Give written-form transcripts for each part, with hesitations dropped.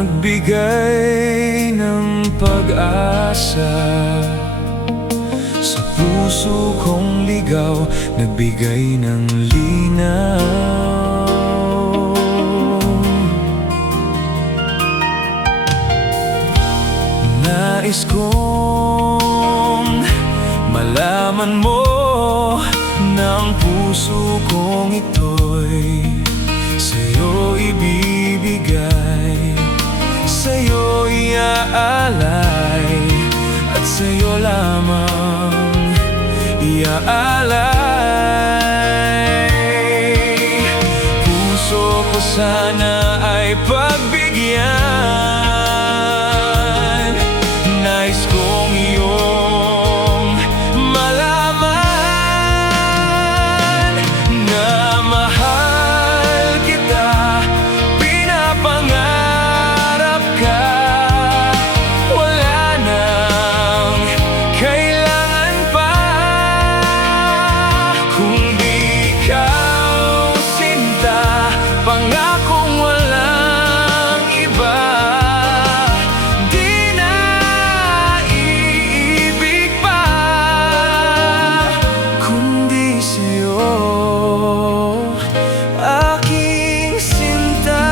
nagbigay ng pag-asa. Sa puso kong ligaw, nagbigay ng linaw. Nais kong malaman mo na ang puso kong ito'y sa'yo ibibigay, sa'yo iaalay, at sa'yo lamang iaalay. Puso ko sana ay pagbigyan, nais kong iyong malaman na mahal kita, pinapangarap ka. Wala nang kailangan pa, kung di ikaw sinta, pangakong walang iba. Di na iibig pa, kundi sa'yo, aking sinta.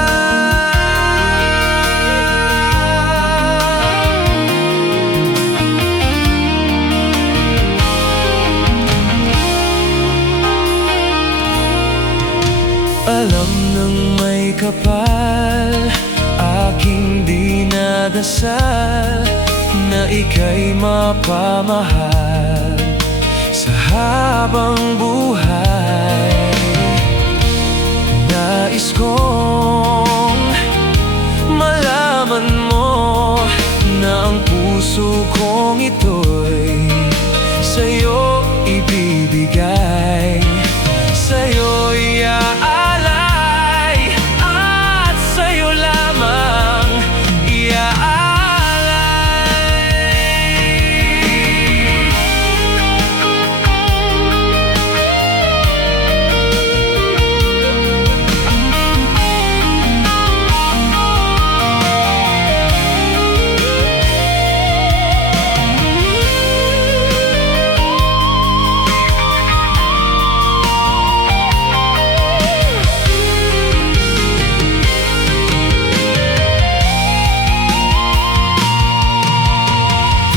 Alam ng may kapal, aking dinadasal, na ika'y mapamahal sa habang buhay. Nais kong malaman mo na ang puso kong ito'y sa'yo ibibigay, sa'yo iaalay, at sa'yo lamang iaalay.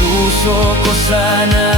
Puso ko sana